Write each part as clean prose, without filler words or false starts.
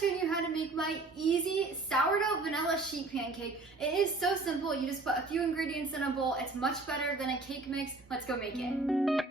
showing you how to make my easy sourdough vanilla sheet pancake. It is so simple. You just put a few ingredients in a bowl. It's much better than a cake mix. Let's go make it.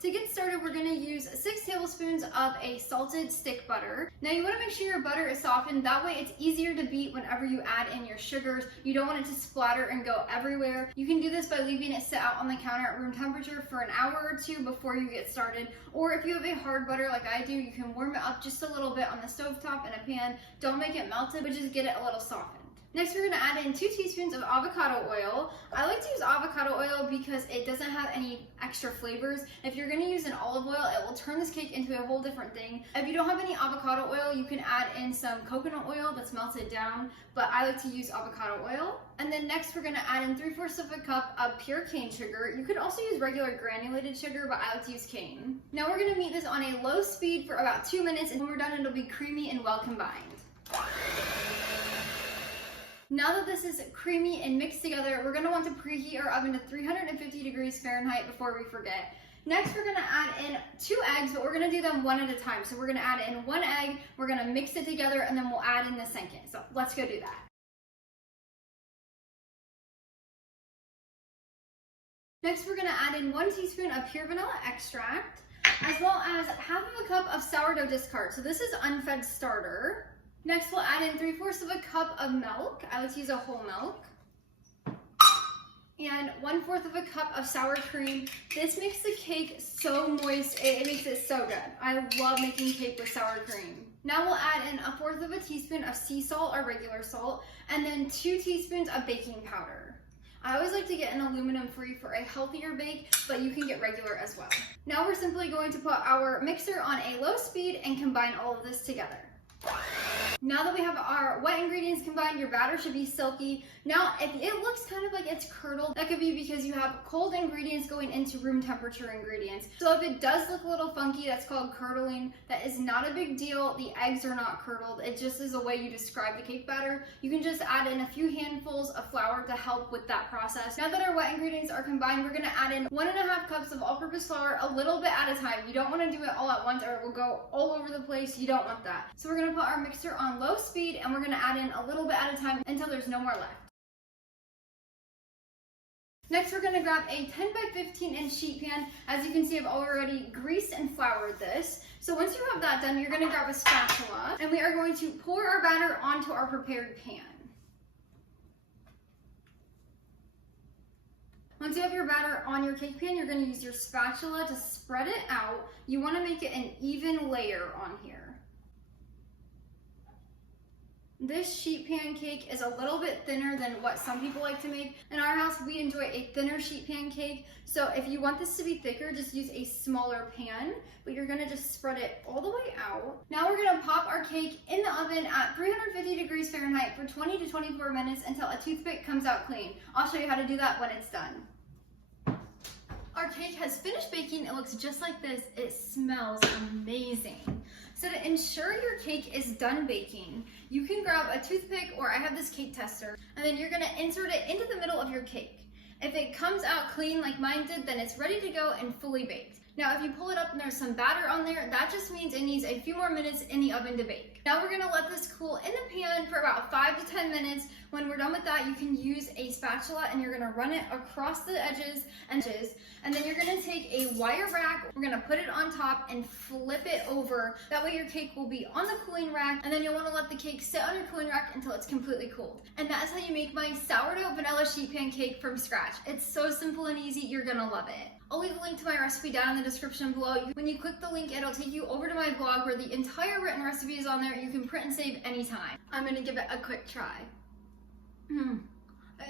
To get started, we're going to use 6 tablespoons of a salted stick butter. Now you want to make sure your butter is softened. That way it's easier to beat whenever you add in your sugars. You don't want it to splatter and go everywhere. You can do this by leaving it sit out on the counter at room temperature for an hour or 2 before you get started. Or if you have a hard butter like I do, you can warm it up just a little bit on the stovetop in a pan. Don't make it melted, but just get it a little softened. Next, we're going to add in 2 teaspoons of avocado oil. I like to use avocado oil because it doesn't have any extra flavors. If you're going to use an olive oil, it will turn this cake into a whole different thing. If you don't have any avocado oil, you can add in some coconut oil that's melted down, but I like to use avocado oil. And then next, we're going to add in 3/4 of a cup of pure cane sugar. You could also use regular granulated sugar, but I like to use cane. Now we're going to beat this on a low speed for about 2 minutes, and when we're done, it'll be creamy and well combined. Now that this is creamy and mixed together, we're going to want to preheat our oven to 350 degrees Fahrenheit before we forget. Next, we're going to add in 2 eggs, but we're going to do them one at a time. So we're going to add in 1 egg, we're going to mix it together, and then we'll add in the second. So let's go do that. Next, we're going to add in 1 teaspoon of pure vanilla extract, as well as 1/2 cup of sourdough discard. So this is unfed starter. Next, we'll add in 3/4 of a cup of milk. I like to use a whole milk. And 1/4 of a cup of sour cream. This makes the cake so moist. It makes it so good. I love making cake with sour cream. Now we'll add in 1/4 of a teaspoon of sea salt or regular salt, and then 2 teaspoons of baking powder. I always like to get an aluminum free for a healthier bake, but you can get regular as well. Now we're simply going to put our mixer on a low speed and combine all of this together. Now that we have our wet ingredients combined, your batter should be silky. Now, if it looks kind of like it's curdled, that could be because you have cold ingredients going into room temperature ingredients. So if it does look a little funky, that's called curdling. That is not a big deal. The eggs are not curdled. It just is a way you describe the cake batter. You can just add in a few handfuls of flour to help with that process. Now that our wet ingredients are combined, we're gonna add in 1.5 cups of all-purpose flour, a little bit at a time. You don't wanna do it all at once or it will go all over the place. You don't want that. So we're gonna put our mixer on low speed, and we're going to add in a little bit at a time until there's no more left. Next, we're going to grab a 10 by 15 inch sheet pan. As you can see, I've already greased and floured this. So once you have that done, you're going to grab a spatula, and we are going to pour our batter onto our prepared pan. Once you have your batter on your cake pan, you're going to use your spatula to spread it out. You want to make it an even layer on here. This sheet pan cake is a little bit thinner than what some people like to make. In our house, we enjoy a thinner sheet pan cake. So if you want this to be thicker, just use a smaller pan, but you're gonna just spread it all the way out. Now we're gonna pop our cake in the oven at 350 degrees Fahrenheit for 20 to 24 minutes until a toothpick comes out clean. I'll show you how to do that when it's done. Our cake has finished baking. It looks just like this. It smells amazing. So to ensure your cake is done baking, you can grab a toothpick, or I have this cake tester, and then you're gonna insert it into the middle of your cake. If it comes out clean like mine did, then it's ready to go and fully baked. Now if you pull it up and there's some batter on there, that just means it needs a few more minutes in the oven to bake. Now we're gonna let this cool in the pan for about 5 to 10 minutes. When we're done with that, you can use a spatula and you're gonna run it across the edges, and then you're gonna take a wire rack, we're gonna put it on top and flip it over. That way your cake will be on the cooling rack, and then you'll wanna let the cake sit on your cooling rack until it's completely cooled. And that's how you make my sourdough vanilla sheet pan cake from scratch. It's so simple and easy, you're gonna love it. I'll leave a link to my recipe down in the description below. When you click the link, it'll take you over to my blog where the entire written recipe is on there. You can print and save anytime. I'm gonna give it a quick try.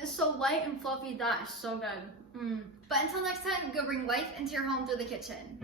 It's so light and fluffy. That is so good. But until next time, go bring life into your home through the kitchen.